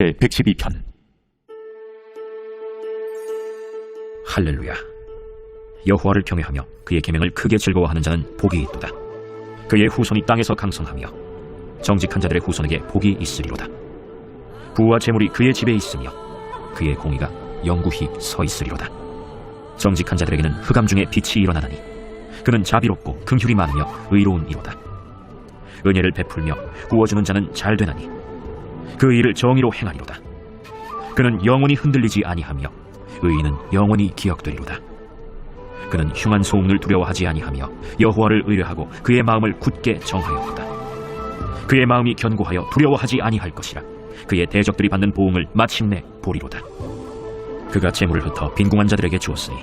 제112편. 할렐루야. 여호와를 경외하며 그의 계명을 크게 즐거워하는 자는 복이 있도다. 그의 후손이 땅에서 강성하며 정직한 자들의 후손에게 복이 있으리로다. 부와 재물이 그의 집에 있으며 그의 공의가 영구히 서 있으리로다. 정직한 자들에게는 흑암 중에 빛이 일어나나니 그는 자비롭고 긍휼이 많으며 의로운 이로다. 은혜를 베풀며 구워주는 자는 잘 되나니 그 일을 정의로 행하리로다. 그는 영원히 흔들리지 아니하며 의인은 영원히 기억되리로다. 그는 흉한 소음을 두려워하지 아니하며 여호와를 의뢰하고 그의 마음을 굳게 정하였도다. 그의 마음이 견고하여 두려워하지 아니할 것이라. 그의 대적들이 받는 보응을 마침내 보리로다. 그가 재물을 흩어 빈궁한 자들에게 주었으니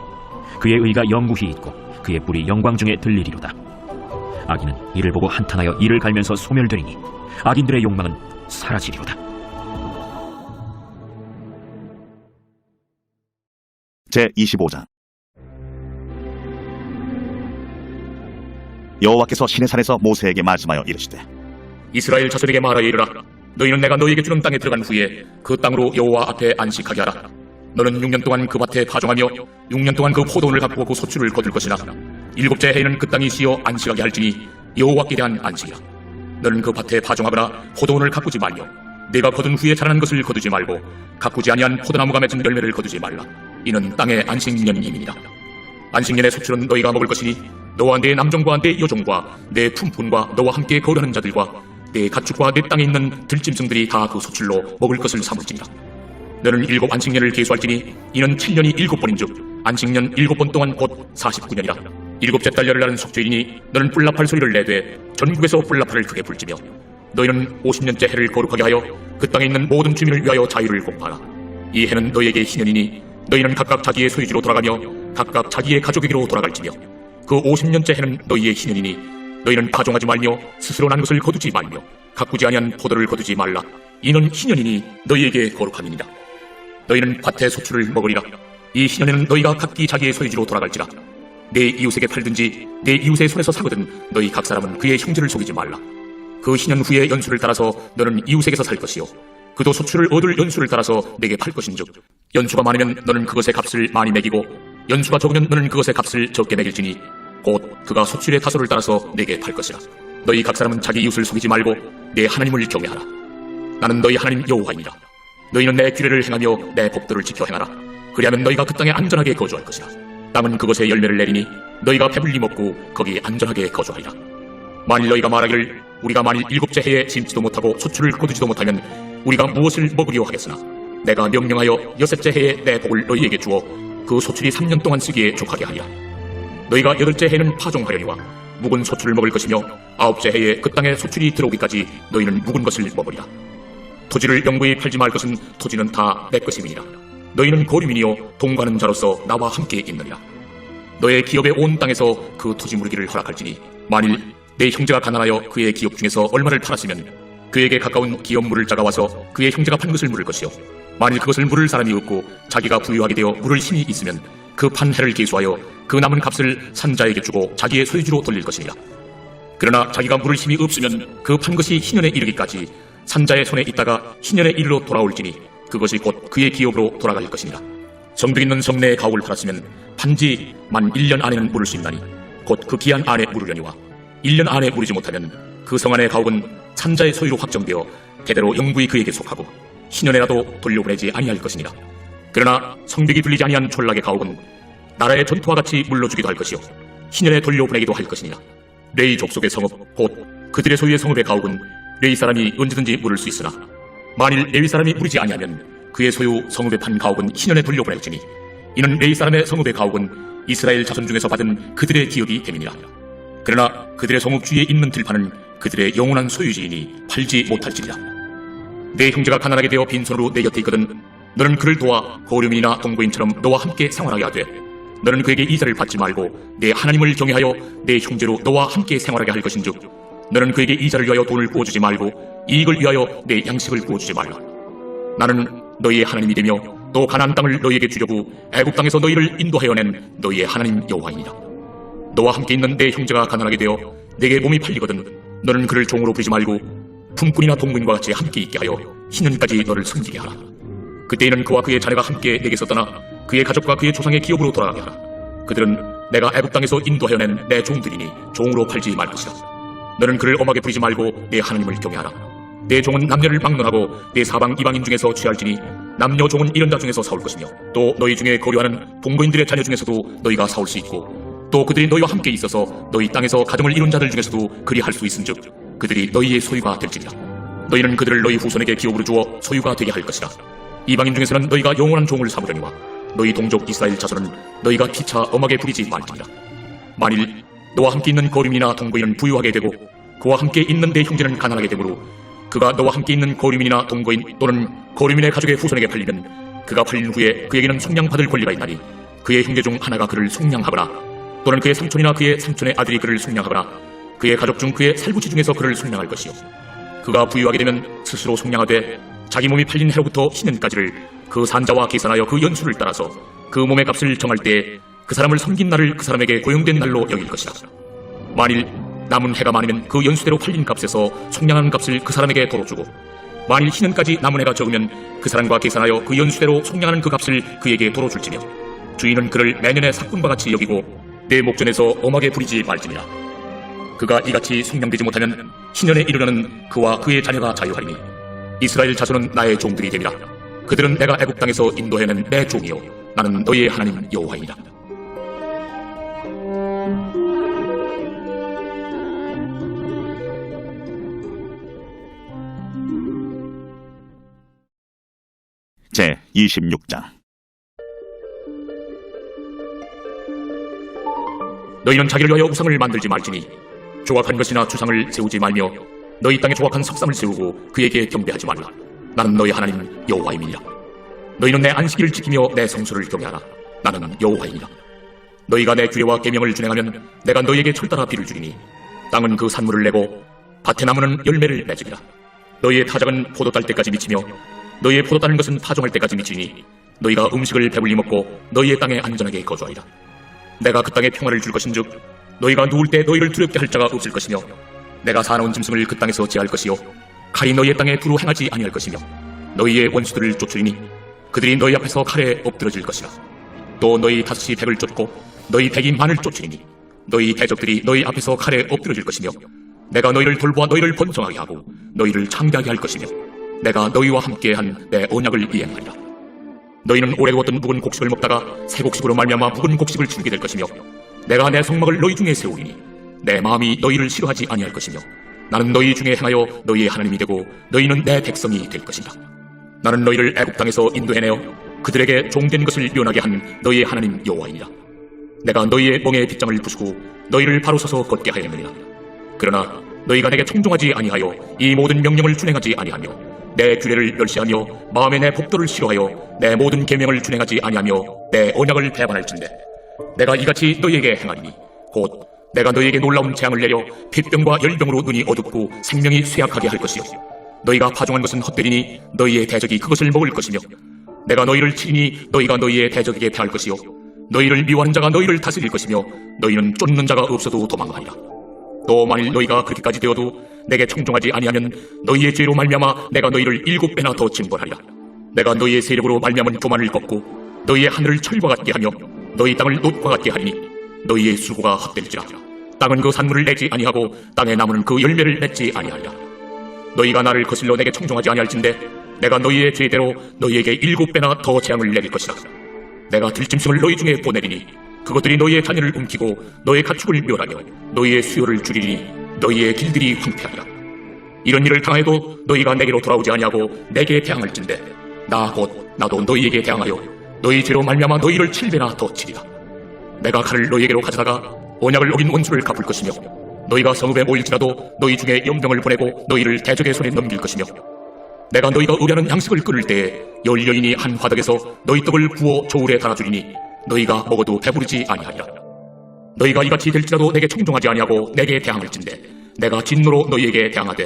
그의 의가 영구히 있고 그의 뿔이 영광 중에 들리리로다. 악인은 이를 보고 한탄하여 이를 갈면서 소멸되리니 악인들의 욕망은 사라지리로다. 제25장. 여호와께서 시내산에서 모세에게 말씀하여 이르시되, 이스라엘 자손에게 말하여 이르라. 너희는 내가 너희에게 주는 땅에 들어간 후에 그 땅으로 여호와 앞에 안식하게 하라. 너는 6년 동안 그 밭에 파종하며 6년 동안 그 포도원을 가꾸고 그 소출을 거둘 것이나 7째 해에는 그 땅이 쉬어 안식하게 할지니 여호와께 대한 안식이라. 너는 그 밭에 파종하거나 포도원을 가꾸지 말며 내가 거둔 후에 자라는 것을 거두지 말고 가꾸지 아니한 포도나무가 맺은 열매를 거두지 말라. 이는 땅의 안식년임이니라. 안식년의 소출은 너희가 먹을 것이니 너와 내 남종과 내 여종과 내 품꾼과 너와 함께 거류하는 자들과 내 가축과 내 땅에 있는 들짐승들이 다 그 소출로 먹을 것을 삼을지니라. 너는 7 안식년을 계수할지니 이는 7년이 7번인즉 안식년 7번 동안 곧 49년이라. 7째 달 열흘날은 속죄이니 너는 뿔나팔 소리를 내되 전국에서 뿔나팔을 크게 불지며 너희는 50년째 해를 거룩하게 하여 그 땅에 있는 모든 주민을 위하여 자유를 공포하라. 이 해는 너희에게 희년이니 너희는 각각 자기의 소유지로 돌아가며 각각 자기의 가족에게로 돌아갈지며 그 50년째 해는 너희의 희년이니 너희는 파종하지 말며 스스로 난 것을 거두지 말며 가꾸지 아니한 포도를 거두지 말라. 이는 희년이니 너희에게 거룩함이니라. 너희는 밭의 소출을 먹으리라. 이 희년에는 너희가 각기 자기의 소유지로 돌아갈지라. 내 이웃에게 팔든지 내 이웃의 손에서 사거든 너희 각 사람은 그의 형제를 속이지 말라. 그 희년 후에 연수를 따라서 너는 이웃에게서 살 것이요 그도 소출을 얻을 연수를 따라서 내게 팔 것인즉 연수가 많으면 너는 그것의 값을 많이 매기고 연수가 적으면 너는 그것의 값을 적게 매길지니 곧 그가 소출의 다소를 따라서 내게 팔 것이라. 너희 각 사람은 자기 이웃을 속이지 말고 내 하나님을 경외하라. 나는 너희 하나님 여호와이니라. 너희는 내 규례를 행하며 내 법도를 지켜 행하라. 그리하면 너희가 그 땅에 안전하게 거주할 것이라. 땅은 그것의 열매를 내리니 너희가 배불리 먹고 거기 안전하게 거주하리라. 만일 너희가 말하기를 우리가 만일 7째 해에 심지도 못하고 소출을 거두지도 못하면 우리가 무엇을 먹으려 하겠으나 내가 명령하여 6째 해에 내 복을 너희에게 주어 그 소출이 3년 동안 쓰기에 족하게 하리라. 너희가 8째 해에는 파종하려니와 묵은 소출을 먹을 것이며 9째 해에 그 땅에 소출이 들어오기까지 너희는 묵은 것을 먹으리라. 토지를 영구히 팔지 말 것은 토지는 다 내 것임이니라. 너희는 거류민이요 동거하는 자로서 나와 함께 있느니라. 너의 기업의 온 땅에서 그 토지 무르기를 허락할지니 만일 내 형제가 가난하여 그의 기업 중에서 얼마를 팔았으면 그에게 가까운 기업 물을 자가 와서 그의 형제가 판 것을 물을 것이요 만일 그것을 물을 사람이 없고 자기가 부유하게 되어 물을 힘이 있으면 그 판 해를 계수하여 그 남은 값을 산자에게 주고 자기의 소유주로 돌릴 것이니라. 그러나 자기가 물을 힘이 없으면 그 판 것이 희년에 이르기까지 산자의 손에 있다가 희년에 이르러 돌아올지니 그것이 곧 그의 기업으로 돌아갈 것이니라. 성벽 있는 성내에 가옥을 팔았으면 판지 만 1년 안에는 물을 수 있나니 곧 그 기한 안에 물으려니와 1년 안에 물이지 못하면 그 성 안의 가옥은 산자의 소유로 확정되어 대대로 영구히 그에게 속하고 희년에라도 돌려보내지 아니할 것이니라. 그러나 성벽이 둘리지 아니한 촌락의 가옥은 나라의 전투와 같이 물러주기도 할 것이요 희년에 돌려보내기도 할 것이니라. 레위 족속의 성읍 곧 그들의 소유의 성읍의 가옥은 레위 사람이 언제든지 물을 수 있으나 만일 레위 사람이 물이지 아니하면 그의 소유 성읍에 판 가옥은 희년에 돌려보낼지니 이는 레위 사람의 성읍의 가옥은 이스라엘 자손 중에서 받은 그들의 기업이 됨이니라. 그러나 그들의 성읍 주위에 있는 들판은 그들의 영원한 소유지이니 팔지 못할지니라. 내 형제가 가난하게 되어 빈손으로 내 곁에 있거든 너는 그를 도와 거류민이나 동거인처럼 너와 함께 생활하게 하되 너는 그에게 이자를 받지 말고 내 하나님을 경외하여 내 형제로 너와 함께 생활하게 할 것인즉 너는 그에게 이자를 위하여 돈을 구워주지 말고 이익을 위하여 내 양식을 구워주지 말라. 나는 너희의 하나님이 되며 또 가나안 땅을 너희에게 주려고 애굽 땅에서 너희를 인도하여 낸 너희의 하나님 여호와이니라. 너와 함께 있는 내 형제가 가난하게 되어 내게 몸이 팔리거든 너는 그를 종으로 부리지 말고 품꾼이나 동무인과 같이 함께 있게 하여 신년까지 너를 섬기게 하라. 그때에는 그와 그의 자녀가 함께 내게서 떠나 그의 가족과 그의 조상의 기업으로 돌아가게 하라. 그들은 내가 애굽 땅에서 인도하여 낸 내 종들이니 종으로 팔지 말 것이라. 너는 그를 엄하게 부리지 말고 내 하나님을 경외하라. 내 종은 남녀를 막론하고 내 사방 이방인 중에서 취할지니 남녀 종은 이런 자 중에서 사올 것이며 또 너희 중에 거류하는 동거인들의 자녀 중에서도 너희가 사올 수 있고 또 그들이 너희와 함께 있어서 너희 땅에서 가정을 이룬 자들 중에서도 그리 할 수 있은즉 그들이 너희의 소유가 될지니라. 너희는 그들을 너희 후손에게 기업으로 주어 소유가 되게 할 것이라. 이방인 중에서는 너희가 영원한 종을 삼으려니와 너희 동족 이스라엘 자손은 너희가 피차 엄하게 부리지 말지니라. 만일 너와 함께 있는 거류민이나 동거인은 부유하게 되고 그와 함께 있는 내 형제는 가난하게 되므로 그가 너와 함께 있는 거류민이나 동거인 또는 거류민의 가족의 후손에게 팔리면 그가 팔린 후에 그에게는 속량받을 권리가 있나니 그의 형제 중 하나가 그를 속량하거나 또는 그의 삼촌이나 그의 삼촌의 아들이 그를 속량하거나 그의 가족 중 그의 살구치 중에서 그를 속량할 것이요. 그가 부유하게 되면 스스로 속량하되 자기 몸이 팔린 해로부터 신년까지를 그 산자와 계산하여 그 연수를 따라서 그 몸의 값을 정할 때 그 사람을 섬긴 날을 그 사람에게 고용된 날로 여길 것이라. 만일 남은 해가 많으면 그 연수대로 팔린 값에서 속량한 값을 그 사람에게 도로 주고 만일 신년까지 남은 해가 적으면 그 사람과 계산하여 그 연수대로 속량하는 그 값을 그에게 도로 줄지며 주인은 그를 매년의 삭군과 같이 여기고 내 목전에서 엄하게 부리지 말지니라. 그가 이같이 속량되지 못하면 신년에 이르려는 그와 그의 자녀가 자유하리니 이스라엘 자손은 나의 종들이 되리라. 그들은 내가 애굽 땅에서 인도해낸 내 종이요 나는 너희의 하나님 여호와이니라. 제 26장. 너희는 자기를 위하여 우상을 만들지 말지니 조각한 것이나 주상을 세우지 말며 너희 땅에 조각한 석상을 세우고 그에게 경배하지 말라. 나는 너희 하나님 여호와임이니라. 너희는 내 안식일을 지키며 내 성소를 경외하라. 나는 여호와이니라. 너희가 내 규례와 계명을 준행하면 내가 너희에게 철따라 비를 주리니 땅은 그 산물을 내고 밭의 나무는 열매를 맺으리라. 너희의 타작은 포도 딸 때까지 미치며 너희의 포도 따는 것은 파종할 때까지 미치니 너희가 음식을 배불리 먹고 너희의 땅에 안전하게 거주하리라. 내가 그 땅에 평화를 줄 것인즉 너희가 누울 때 너희를 두렵게 할 자가 없을 것이며 내가 사나운 짐승을 그 땅에서 제할 것이요 칼이 너희의 땅에 두루 행하지 아니할 것이며 너희의 원수들을 쫓으리니 그들이 너희 앞에서 칼에 엎드러질 것이라. 또 너희 다섯이 백을 쫓고 너희 백이 만을 쫓으리니 너희 대적들이 너희 앞에서 칼에 엎드러질 것이며 내가 너희를 돌보아 너희를 번성하게 하고 너희를 창대하게 할 것이며 내가 너희와 함께한 내 언약을 이행하리라. 너희는 오래 두었던 묵은 곡식을 먹다가 새 곡식으로 말미암아 묵은 곡식을 주게 될 것이며 내가 내 성막을 너희 중에 세우리니 내 마음이 너희를 싫어하지 아니할 것이며 나는 너희 중에 행하여 너희의 하나님이 되고 너희는 내 백성이 될 것이다. 나는 너희를 애굽 땅에서 인도해내어 그들에게 종된 것을 면하게 한 너희의 하나님 여호와이니라. 내가 너희의 멍에 빗장을 부수고 너희를 바로 서서 걷게 하였느니라. 그러나 너희가 내게 청종하지 아니하여 이 모든 명령을 준행하지 아니하며 내 규례를 멸시하며 마음에 내 법도를 싫어하여 내 모든 계명을 준행하지 아니하며 내 언약을 배반할진대 내가 이같이 너희에게 행하리니 곧 내가 너희에게 놀라운 재앙을 내려 핏병과 열병으로 눈이 어둡고 생명이 쇠약하게 할 것이요 너희가 파종한 것은 헛되리니 너희의 대적이 그것을 먹을 것이며 내가 너희를 치니 너희가 너희의 대적에게 패할 것이요 너희를 미워하는 자가 너희를 다스릴 것이며 너희는 쫓는 자가 없어도 도망하리라. 또 만일 너희가 그렇게까지 되어도 내게 청종하지 아니하면 너희의 죄로 말미암아 내가 너희를 7배나 더 징벌하리라. 내가 너희의 세력으로 말미암은 교만을 꺾고 너희의 하늘을 철과 같게 하며 너희 땅을 놋과 같게 하리니 너희의 수고가 헛될지라. 땅은 그 산물을 내지 아니하고 땅의 나무는 그 열매를 맺지 아니하리라. 너희가 나를 거슬러 내게 청종하지 아니할진대 내가 너희의 죄대로 너희에게 7배나 더 재앙을 내릴 것이라. 내가 들짐승을 너희 중에 보내리니 그것들이 너희의 자녀를 움키고 너희의 가축을 멸하며 너희의 수요를 줄이니 너희의 길들이 황폐하리라. 이런 일을 당해도 너희가 내게로 돌아오지 아니하고 내게 대항할진대 나 곧 나도 너희에게 대항하여 너희 죄로 말미암아 너희를 7배나 더 치리라. 내가 칼을 너희에게로 가져다가 언약을 어긴 원수를 갚을 것이며 너희가 성읍에 모일지라도 너희 중에 염병을 보내고 너희를 대적의 손에 넘길 것이며 내가 너희가 의뢰하는 양식을 끊을 때에 열 여인이 한 화덕에서 너희 떡을 구워 저울에 달아주리니 너희가 먹어도 배부르지 아니하리라. 너희가 이같이 될지라도 내게 청종하지 아니하고 내게 대항할진대 내가 진노로 너희에게 대항하되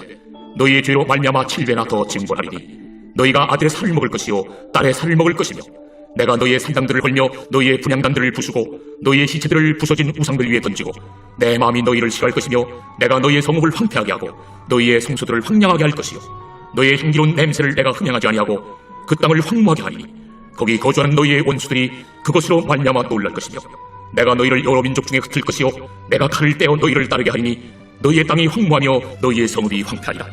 너희의 죄로 말미암아 7배나 더 징벌하리니 너희가 아들의 살을 먹을 것이요 딸의 살을 먹을 것이며 내가 너희의 산당들을 걸며 너희의 분향단들을 부수고 너희의 시체들을 부서진 우상들 위에 던지고 내 마음이 너희를 싫어할 것이며 내가 너희의 성읍을 황폐하게 하고 너희의 성소들을 황량하게 할 것이요 너희의 향기로운 냄새를 내가 흠양하지 아니하고 그 땅을 황무하게 하리니 거기 거주하는 너희의 원수들이 그것으로 말미암아 놀랄 것이며 내가 너희를 여러 민족 중에 흩을 것이요 내가 칼을 떼어 너희를 따르게 하리니 너희의 땅이 황무하며 너희의 성읍이 황폐하리라.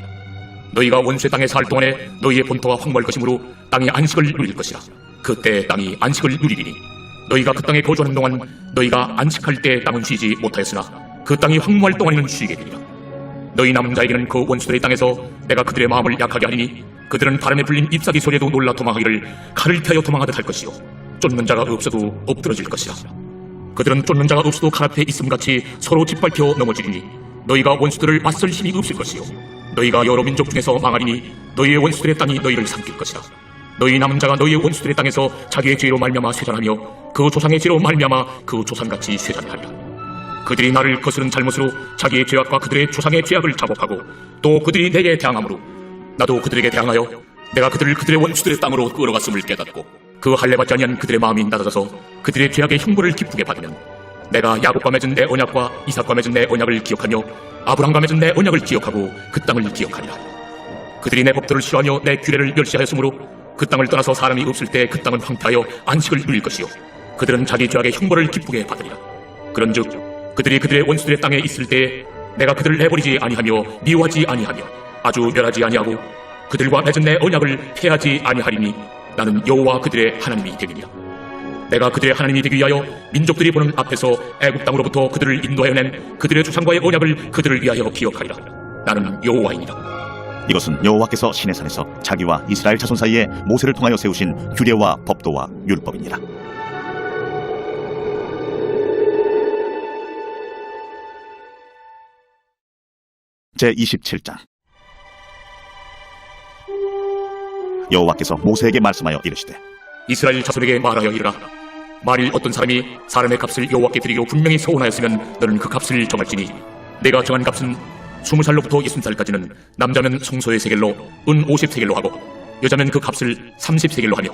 너희가 원수의 땅에 살 동안에 너희의 본토가 황무할 것이므로 땅이 안식을 누릴 것이라. 그때 땅이 안식을 누리리니 너희가 그 땅에 거주하는 동안 너희가 안식할 때 땅은 쉬지 못하였으나 그 땅이 황무할 동안에는 쉬게 되리라. 너희 남은 자에게는 그 원수들의 땅에서 내가 그들의 마음을 약하게 하리니 그들은 바람에 불린 잎사귀 소리에도 놀라 도망하기를 칼을 태워 도망하듯 할 것이요 쫓는 자가 없어도 엎드러질 것이라. 그들은 쫓는 자가 없어도 칼 앞에 있음같이 서로 짓밟혀 넘어지리니 너희가 원수들을 맞설 힘이 없을 것이요 너희가 여러 민족 중에서 망하리니 너희의 원수들의 땅이 너희를 삼킬 것이라. 너희 남은 자가 너희의 원수들의 땅에서 자기의 죄로 말미암아 쇠잔하며 그 조상의 죄로 말미암아 그 조상같이 쇠잔하리라. 그들이 나를 거스른 잘못으로 자기의 죄악과 그들의 조상의 죄악을 자복하고 또 그들이 내게 대항함으로 나도 그들에게 대항하여 내가 그들을 그들의 원수들의 땅으로 끌어갔음을 깨닫고 그 할례받지 아니한 그들의 마음이 낮아져서 그들의 죄악의 형벌을 기쁘게 받으면 내가 야곱과 맺은 내 언약과 이삭과 맺은 내 언약을 기억하며 아브람과 맺은 내 언약을 기억하고 그 땅을 기억하리라. 그들이 내 법도를 싫어하며 내 규례를 멸시하였으므로 그 땅을 떠나서 사람이 없을 때 그 땅은 황폐하여 안식을 누릴 것이요 그들은 자기 죄악의 형벌을 기쁘게 받으리라. 그런즉 그들이 그들의 원수들의 땅에 있을 때에 내가 그들을 내버리지 아니하며 미워하지 아니하며 아주 멸하지 아니하고 그들과 맺은 내 언약을 폐하지 아니하리니 나는 여호와 그들의 하나님이 되리니라. 내가 그들의 하나님이 되기 위하여 민족들이 보는 앞에서 애굽 땅으로부터 그들을 인도하여 낸 그들의 조상과의 언약을 그들을 위하여 기억하리라. 나는 여호와이니라. 이것은 여호와께서 시내산에서 자기와 이스라엘 자손 사이에 모세를 통하여 세우신 규례와 법도와 율법이니라. 제27장. 여호와께서 모세에게 말씀하여 이르시되 이스라엘 자손에게 말하여 이르라. 만일 어떤 사람이 사람의 값을 여호와께 드리기로 분명히 서원하였으면 너는 그 값을 정할지니 내가 정한 값은 20살로부터 60살까지는 남자면 성소의 세겔로 은 50세겔로 하고 여자면 그 값을 30세겔로 하며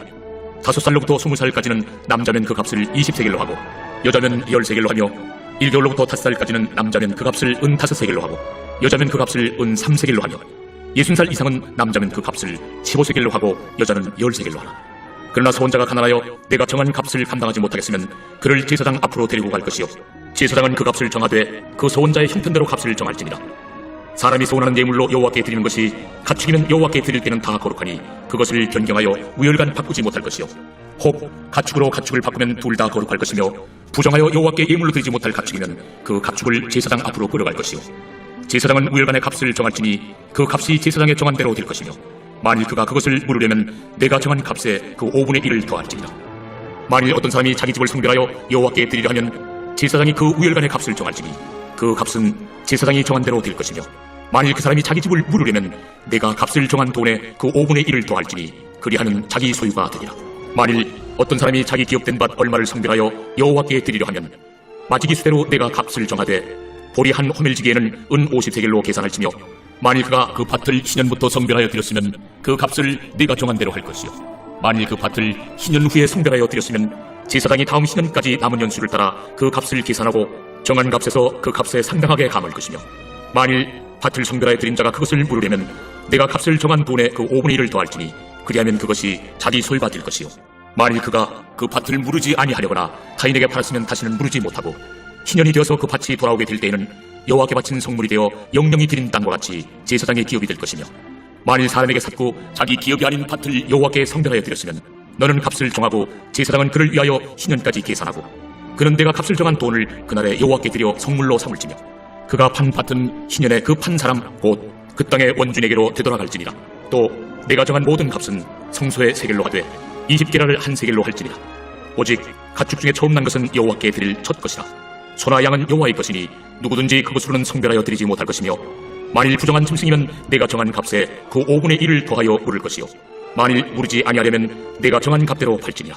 5살로부터 20살까지는 남자면 그 값을 20세겔로 하고 여자면 10세겔로 하며 1개월로부터 5살까지는 남자면 그 값을 은 5세겔로 하고 여자면 그 값을 은 3세겔로 하며 60살 이상은 남자면 그 값을 15세겔로 하고 여자는 10세겔로 하라. 그러나 소원자가 가난하여 내가 정한 값을 감당하지 못하겠으면 그를 제사장 앞으로 데리고 갈 것이요 제사장은 그 값을 정하되 그 소원자의 형편대로 값을 정할지니라. 사람이 소원하는 예물로 여호와께 드리는 것이 가축이면 여호와께 드릴 때는 다 거룩하니 그것을 변경하여 우열간 바꾸지 못할 것이요 혹 가축으로 가축을 바꾸면 둘 다 거룩할 것이며 부정하여 여호와께 예물로 드리지 못할 가축이면 그 가축을 제사장 앞으로 끌어갈 것이요 제사장은 우열간의 값을 정할지니 그 값이 제사장의 정한 대로 될 것이며 만일 그가 그것을 물으려면 내가 정한 값에 그 5분의 1을 더할지니라. 만일 어떤 사람이 자기 집을 성별하여 여호와께 드리려 하면 제사장이 그 우열간의 값을 정할지니 그 값은 제사장이 정한 대로 될 것이며 만일 그 사람이 자기 집을 물으려면 내가 값을 정한 돈에 그 5분의 1을 더할지니 그리하는 자기 소유가 되리라. 만일 어떤 사람이 자기 기업된 밭 얼마를 성별하여 여호와께 드리려 하면 마지기 수대로 내가 값을 정하되 보리 한 호멜지기에는 은 50세겔로 계산할지며 만일 그가 그 밭을 희년부터 성별하여 드렸으면 그 값을 네가 정한 대로 할 것이요 만일 그 밭을 희년 후에 성별하여 드렸으면 제사장이 다음 희년까지 남은 연수를 따라 그 값을 계산하고 정한 값에서 그 값에 상당하게 감을 것이며 만일 밭을 성별하여 드린 자가 그것을 물으려면 내가 값을 정한 돈에 그 5분의 1을 더할지니 그리하면 그것이 자기 소유가 될 것이요 만일 그가 그 밭을 무르지 아니하려거나 타인에게 팔았으면 다시는 무르지 못하고 희년이 되어서 그 밭이 돌아오게 될 때에는 여호와께 바친 성물이 되어 영영이 드린 땅과 같이 제사장의 기업이 될 것이며 만일 사람에게 샀고 자기 기업이 아닌 밭을 여호와께 성별하여 드렸으면 너는 값을 정하고 제사장은 그를 위하여 희년까지 계산하고 그는 내가 값을 정한 돈을 그날에 여호와께 드려 성물로 삼을지며 그가 판 밭은 희년에 그 판 사람 곧 그 땅의 원주에게로 되돌아갈지니라. 또 내가 정한 모든 값은 성소의 세겔로 하되 20게라를 한 세겔로 할지니라. 오직 가축 중에 처음 난 것은 여호와께 드릴 첫 것이라. 소나 양은 여호와의 것이니 누구든지 그것으로는 성별하여 드리지 못할 것이며 만일 부정한 짐승이면 내가 정한 값에 그 5분의 1을 더하여 물을 것이요 만일 무르지 아니하려면 내가 정한 값대로 팔지니라.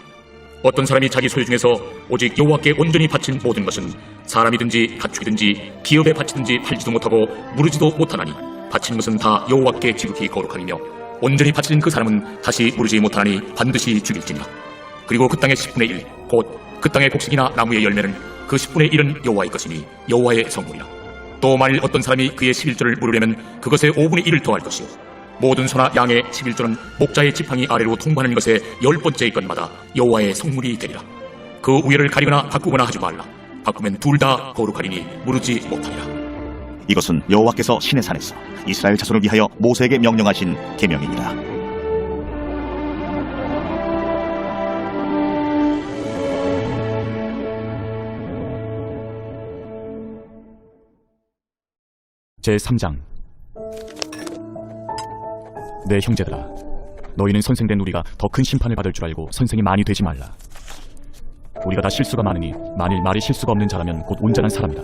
어떤 사람이 자기 소유 중에서 오직 여호와께 온전히 바친 모든 것은 사람이든지 가축이든지 기업에 바치든지 팔지도 못하고 무르지도 못하나니 바친 것은 다 여호와께 지극히 거룩하니며 온전히 바친 그 사람은 다시 무르지 못하나니 반드시 죽일지니라. 그리고 그 땅의 10분의 1, 곧 그 땅의 곡식이나 나무의 열매는 그 10분의 1은 여호와의 것이니 여호와의 성물이라. 또 만일 어떤 사람이 그의 11조를 물으려면 그것의 5분의 1을 더할 것이요 모든 소나 양의 11조는 목자의 지팡이 아래로 통과하는 것의 10번째의 것마다 여호와의 성물이 되리라. 그 우열을 가리거나 바꾸거나 하지 말라. 바꾸면 둘 다 거룩하리니 무르지 못하리라. 이것은 여호와께서 시내 산에서 이스라엘 자손을 위하여 모세에게 명령하신 계명이니라. 제3장. 내 형제들아, 너희는 선생된 우리가 더 큰 심판을 받을 줄 알고 선생이 많이 되지 말라. 우리가 다 실수가 많으니 만일 말이 실수가 없는 자라면 곧 온전한 사람이다.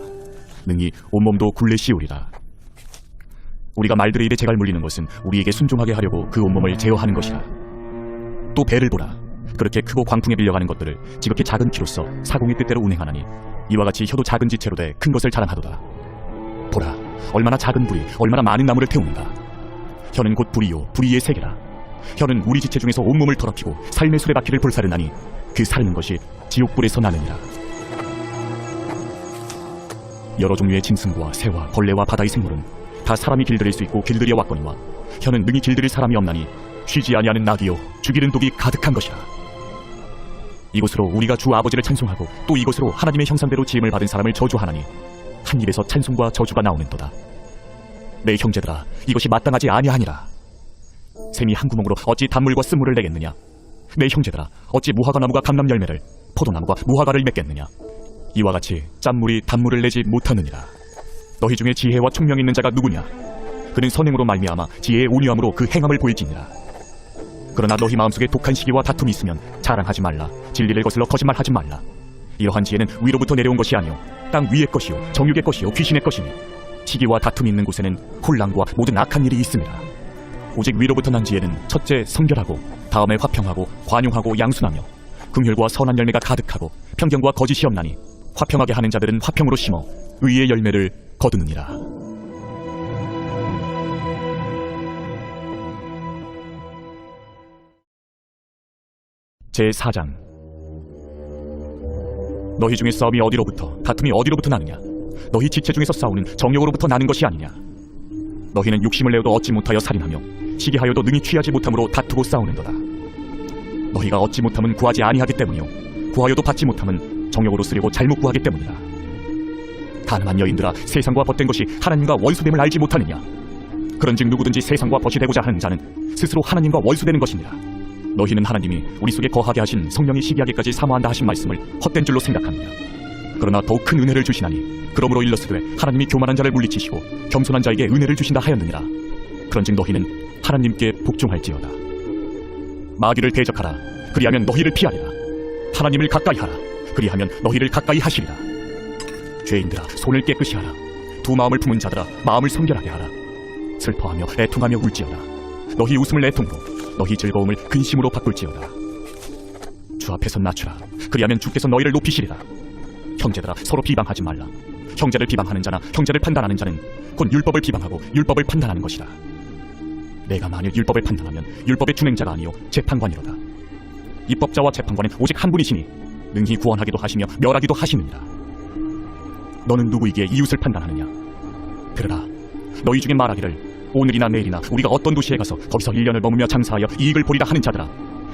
능히 온몸도 굴레 씌우리라. 우리가 말들의 일에 재갈 물리는 것은 우리에게 순종하게 하려고 그 온몸을 제어하는 것이라. 또 배를 보라. 그렇게 크고 광풍에 밀려가는 것들을 지극히 작은 키로서 사공의 뜻대로 운행하나니 이와 같이 혀도 작은 지체로 돼 큰 것을 자랑하도다. 보라, 얼마나 작은 불이 얼마나 많은 나무를 태우는가. 혀는 곧 불이요 불의의 세계라. 혀는 우리 지체 중에서 온몸을 더럽히고 삶의 수레바퀴를 불사르나니 그 사르는 것이 지옥불에서 나느니라. 여러 종류의 짐승과 새와 벌레와 바다의 생물은 다 사람이 길들일 수 있고 길들여 왔거니와 혀는 능히 길들일 사람이 없나니 쉬지 아니하는 낙이요 죽이는 독이 가득한 것이라. 이곳으로 우리가 주 아버지를 찬송하고 또 이곳으로 하나님의 형상대로 지음을 받은 사람을 저주하나니 한 입에서 찬송과 저주가 나오는도다. 내 형제들아, 이것이 마땅하지 아니하니라. 샘이 한 구멍으로 어찌 단물과 쓴물을 내겠느냐. 내 형제들아, 어찌 무화과 나무가 감람 열매를 포도나무가 무화과를 맺겠느냐. 이와 같이 짠물이 단물을 내지 못하느니라. 너희 중에 지혜와 총명이 있는 자가 누구냐. 그는 선행으로 말미암아 지혜의 온유함으로 그 행함을 보일지니라. 그러나 너희 마음속에 독한 시기와 다툼이 있으면 자랑하지 말라. 진리를 거슬러 거짓말하지 말라. 이러한 지혜는 위로부터 내려온 것이 아니요 땅 위의 것이요 정욕의 것이요 귀신의 것이니 시기와 다툼이 있는 곳에는 혼란과 모든 악한 일이 있습니다. 오직 위로부터 난 지혜는 첫째 성결하고 다음에 화평하고 관용하고 양순하며 긍휼과 선한 열매가 가득하고 편견과 거짓이 없나니 화평하게 하는 자들은 화평으로 심어 의의 열매를 거두느니라. 제4장. 너희 중에 싸움이 어디로부터 다툼이 어디로부터 나느냐. 너희 지체 중에서 싸우는 정욕으로부터 나는 것이 아니냐. 너희는 욕심을 내어도 얻지 못하여 살인하며 시기하여도 능히 취하지 못함으로 다투고 싸우는도다. 너희가 얻지 못함은 구하지 아니하기 때문이요 구하여도 받지 못함은 정욕으로 쓰려고 잘못 구하기 때문이라. 가늠한 여인들아, 세상과 벗된 것이 하나님과 원수됨을 알지 못하느냐. 그런즉 누구든지 세상과 벗이 되고자 하는 자는 스스로 하나님과 원수되는 것이니라. 너희는 하나님이 우리 속에 거하게 하신 성령이 시기하기까지 사모한다 하신 말씀을 헛된 줄로 생각하느냐. 그러나 더욱 큰 은혜를 주시나니 그러므로 일러스되 하나님이 교만한 자를 물리치시고 겸손한 자에게 은혜를 주신다 하였느니라. 그런즉 너희는 하나님께 복종할지어다. 마귀를 대적하라. 그리하면 너희를 피하리라. 하나님을 가까이 하라. 그리하면 너희를 가까이 하시리라. 죄인들아, 손을 깨끗이 하라. 두 마음을 품은 자들아, 마음을 성결하게 하라. 슬퍼하며 애통하며 울지어다. 너희 웃음을 애통으로 너희 즐거움을 근심으로 바꿀지어다. 주 앞에서 낮추라. 그리하면 주께서 너희를 높이시리라. 형제들아, 서로 비방하지 말라. 형제를 비방하는 자나 형제를 판단하는 자는 곧 율법을 비방하고 율법을 판단하는 것이라. 내가 만일 율법을 판단하면 율법의 준행자가 아니요 재판관이로다. 입법자와 재판관은 오직 한 분이시니 능히 구원하기도 하시며 멸하기도 하시느니라. 너는 누구이기에 이웃을 판단하느냐. 들으라. 너희 중에 말하기를 오늘이나 내일이나 우리가 어떤 도시에 가서 거기서 1년을 머무며 장사하여 이익을 보리라 하는 자들아,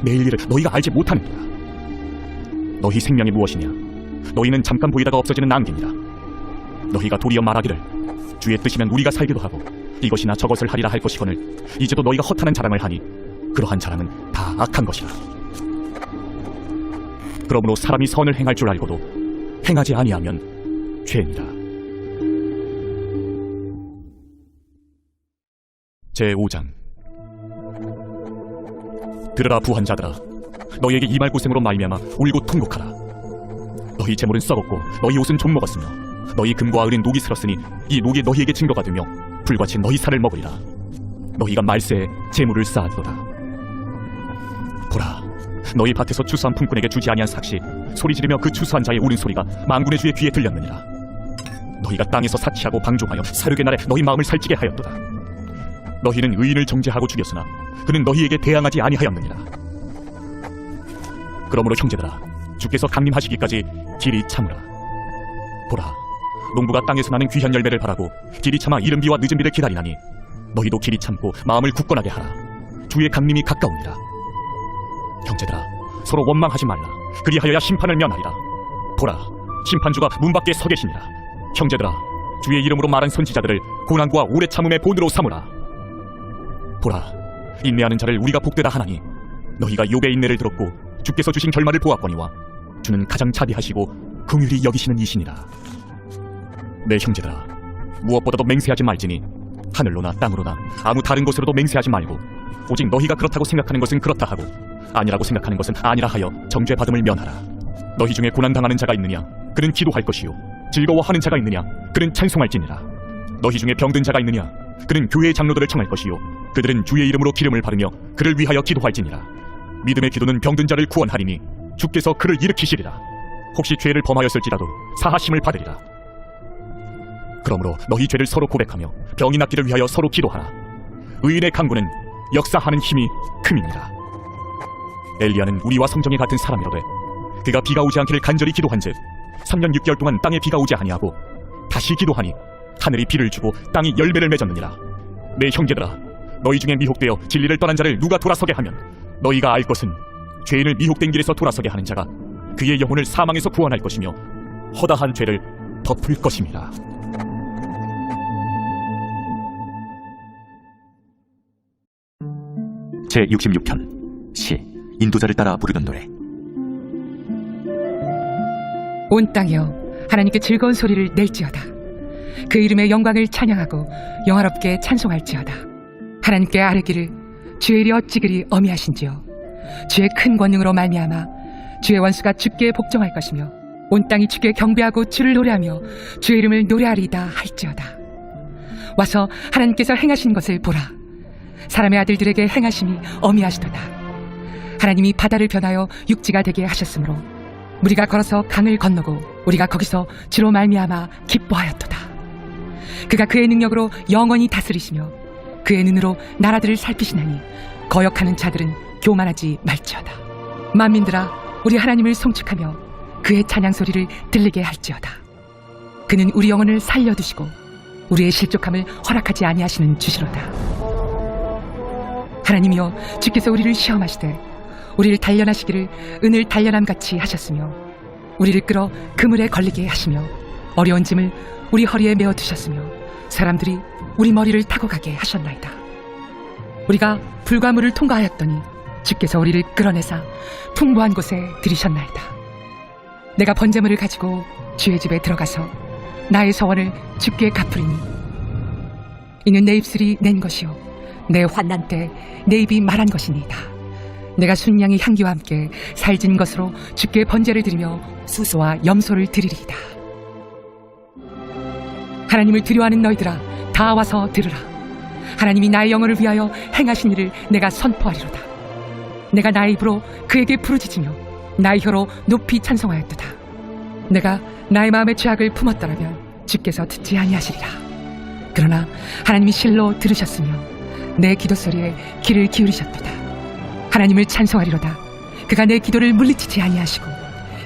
내일 일을 너희가 알지 못하느니라. 너희 생명이 무엇이냐. 너희는 잠깐 보이다가 없어지는 안개니라. 너희가 도리어 말하기를 주의 뜻이면 우리가 살기도 하고 이것이나 저것을 하리라 할 것이거늘 이제도 너희가 허탄한 자랑을 하니 그러한 자랑은 다 악한 것이라. 그러므로 사람이 선을 행할 줄 알고도 행하지 아니하면 죄니라. 제5장. 들으라 부한자들아, 너희에게 이 말고생으로 말미암아 울고 통곡하라. 너희 재물은 썩었고 너희 옷은 좀 먹었으며 너희 금과 은은 녹이 슬었으니 이 녹이 너희에게 증거가 되며 불같이 너희 살을 먹으리라. 너희가 말세에 재물을 쌓았도다. 보라, 너희 밭에서 추수한 품꾼에게 주지 아니한 삭시 소리 지르며 그 추수한 자의 울음소리가 만군의 주의 귀에 들렸느니라. 너희가 땅에서 사치하고 방종하여 사륙의 날에 너희 마음을 살찌게 하였도다. 너희는 의인을 정죄하고 죽였으나 그는 너희에게 대항하지 아니하였느니라. 그러므로 형제들아, 주께서 강림하시기까지 길이 참으라. 보라, 농부가 땅에서 나는 귀한 열매를 바라고 길이 참아 이른 비와 늦은 비를 기다리나니 너희도 길이 참고 마음을 굳건하게 하라. 주의 강림이 가까우니라. 형제들아, 서로 원망하지 말라. 그리하여야 심판을 면하리라. 보라, 심판주가 문 밖에 서 계시니라. 형제들아, 주의 이름으로 말한 선지자들을 고난과 오래 참음의 본으로 삼으라. 보라, 인내하는 자를 우리가 복되다 하나니 너희가 욥의 인내를 들었고 주께서 주신 결말을 보았거니와 주는 가장 자비하시고 긍휼히 여기시는 이시니라. 내 형제들아, 무엇보다도 맹세하지 말지니 하늘로나 땅으로나 아무 다른 곳으로도 맹세하지 말고 오직 너희가 그렇다고 생각하는 것은 그렇다 하고 아니라고 생각하는 것은 아니라 하여 정죄받음을 면하라. 너희 중에 고난당하는 자가 있느냐? 그는 기도할 것이요. 즐거워하는 자가 있느냐? 그는 찬송할지니라. 너희 중에 병든 자가 있느냐? 그는 교회의 장로들을 청할 것이요. 그들은 주의 이름으로 기름을 바르며 그를 위하여 기도할지니라. 믿음의 기도는 병든 자를 구원하리니 주께서 그를 일으키시리라. 혹시 죄를 범하였을지라도 사하심을 받으리라. 그러므로 너희 죄를 서로 고백하며 병이 낫기를 위하여 서로 기도하라. 의인의 강구는 역사하는 힘이 큼이니라. 엘리야는 우리와 성정이 같은 사람이로되 그가 비가 오지 않기를 간절히 기도한즉 3년 6개월 동안 땅에 비가 오지 아니하고 다시 기도하니 하늘이 비를 주고 땅이 열매를 맺었느니라. 내 형제들아, 너희 중에 미혹되어 진리를 떠난 자를 누가 돌아서게 하면 너희가 알 것은 죄인을 미혹된 길에서 돌아서게 하는 자가 그의 영혼을 사망에서 구원할 것이며 허다한 죄를 덮을 것임이라. 제66편 시 인도자를 따라 부르던 노래. 온 땅이여, 하나님께 즐거운 소리를 낼지어다. 그 이름의 영광을 찬양하고 영화롭게 찬송할지어다. 하나님께 아뢰기를, 주의 일이 어찌 그리 어미하신지요. 주의 큰 권능으로 말미암아 주의 원수가 주께 복종할 것이며 온 땅이 주께 경배하고 주를 노래하며 주의 이름을 노래하리이다 할지어다. 와서 하나님께서 행하신 것을 보라. 사람의 아들들에게 행하심이 어미하시도다. 하나님이 바다를 변하여 육지가 되게 하셨으므로 우리가 걸어서 강을 건너고 우리가 거기서 주로 말미암아 기뻐하였도다. 그가 그의 능력으로 영원히 다스리시며 그의 눈으로 나라들을 살피시나니 거역하는 자들은 교만하지 말지어다. 만민들아, 우리 하나님을 송축하며 그의 찬양 소리를 들리게 할지어다. 그는 우리 영혼을 살려두시고 우리의 실족함을 허락하지 아니하시는 주시로다. 하나님이여, 주께서 우리를 시험하시되 우리를 단련하시기를 은을 단련함같이 하셨으며 우리를 끌어 그물에 걸리게 하시며 어려운 짐을 우리 허리에 메어 두셨으며 사람들이 우리 머리를 타고 가게 하셨나이다. 우리가 불과 물을 통과하였더니 주께서 우리를 끌어내사 풍부한 곳에 들이셨나이다. 내가 번제물을 가지고 주의 집에 들어가서 나의 서원을 주께 갚으리니 이는 내 입술이 낸 것이요 내 환난 때 내 입이 말한 것이니이다. 내가 순양의 향기와 함께 살진 것으로 주께 번제를 드리며 수소와 염소를 드리리이다. 하나님을 두려워하는 너희들아, 다 와서 들으라. 하나님이 나의 영혼을 위하여 행하신 일을 내가 선포하리로다. 내가 나의 입으로 그에게 부르짖으며 나의 혀로 높이 찬송하였도다. 내가 나의 마음의 죄악을 품었더라면 주께서 듣지 아니하시리라. 그러나 하나님이 실로 들으셨으며 내 기도 소리에 귀를 기울이셨도다. 하나님을 찬송하리로다. 그가 내 기도를 물리치지 아니하시고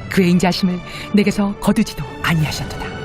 그의 인자하심을 내게서 거두지도 아니하셨도다.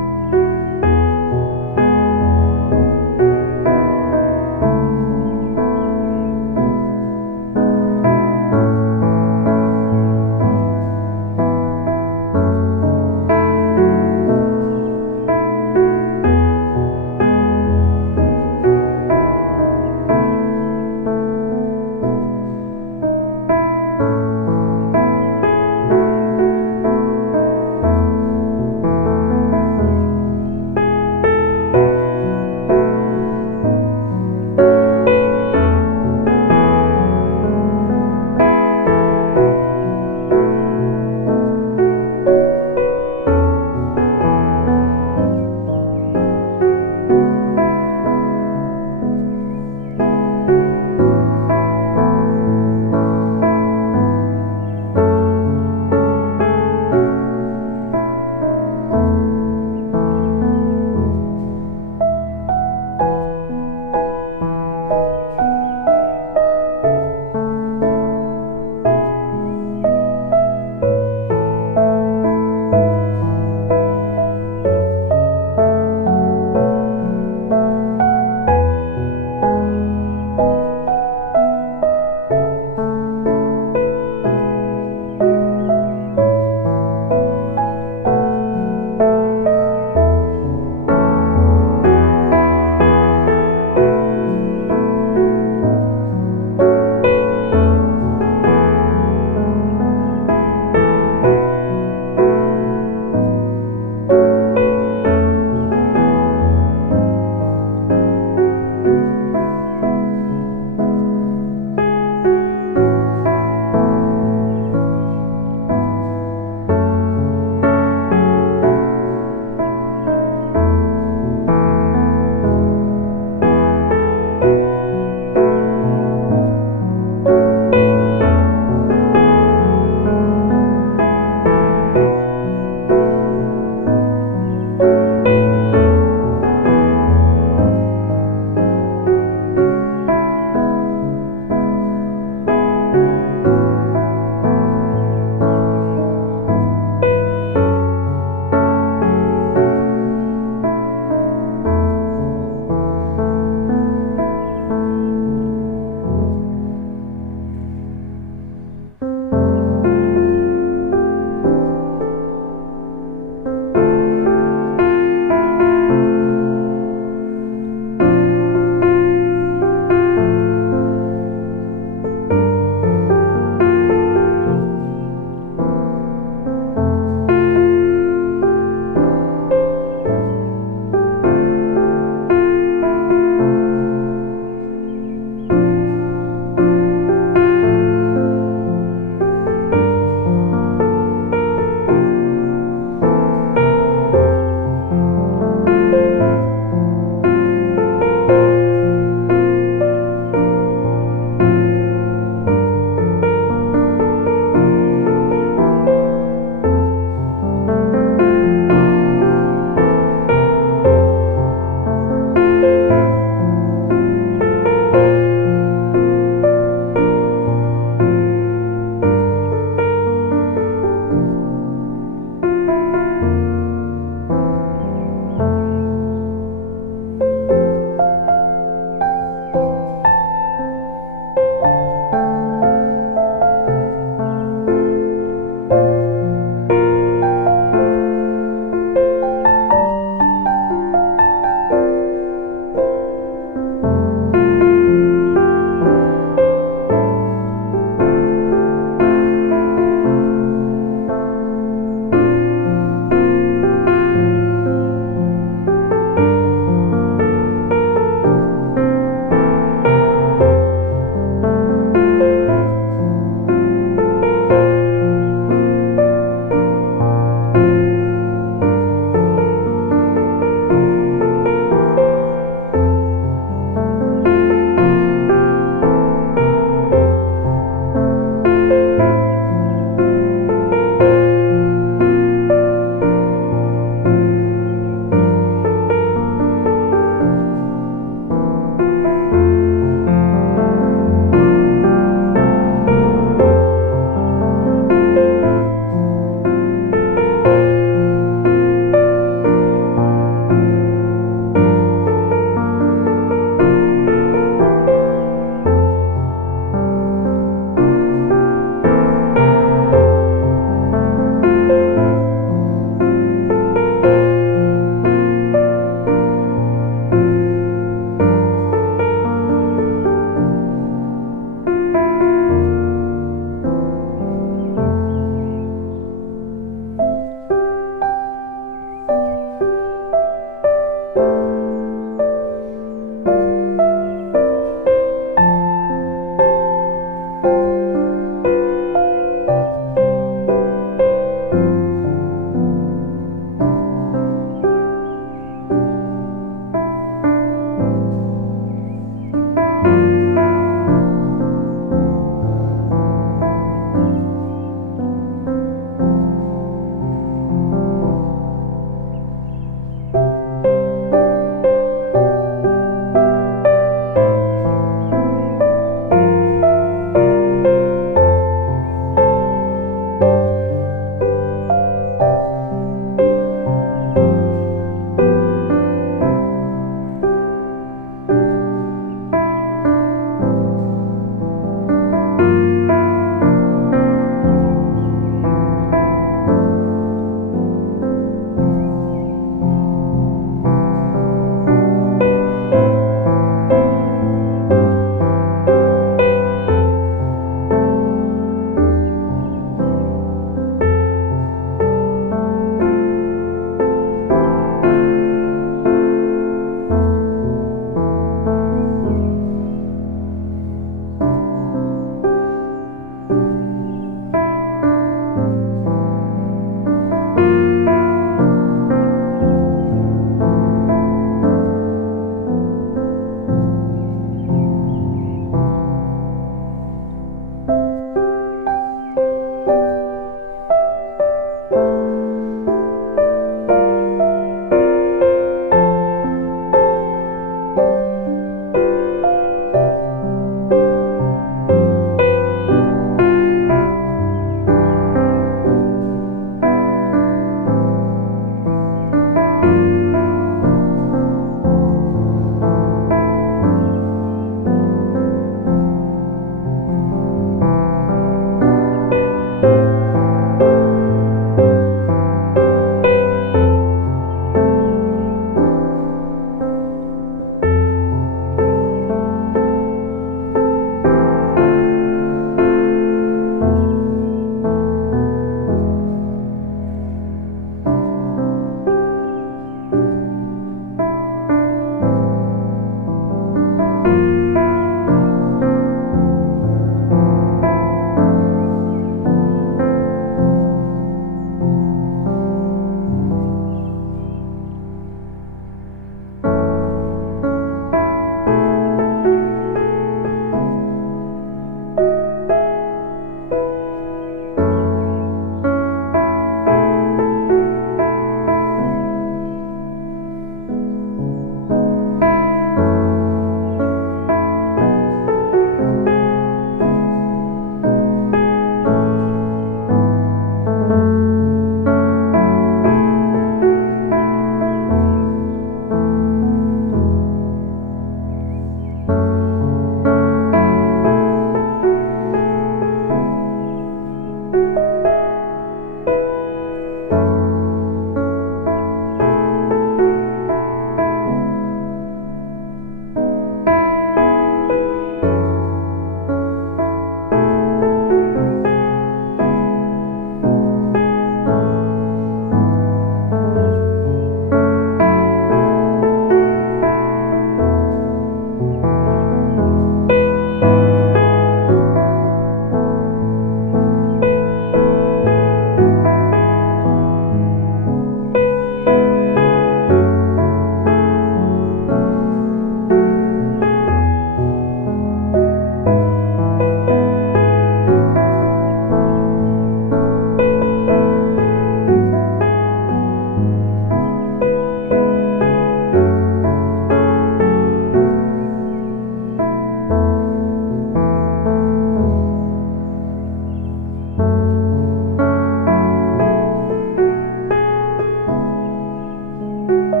아멘.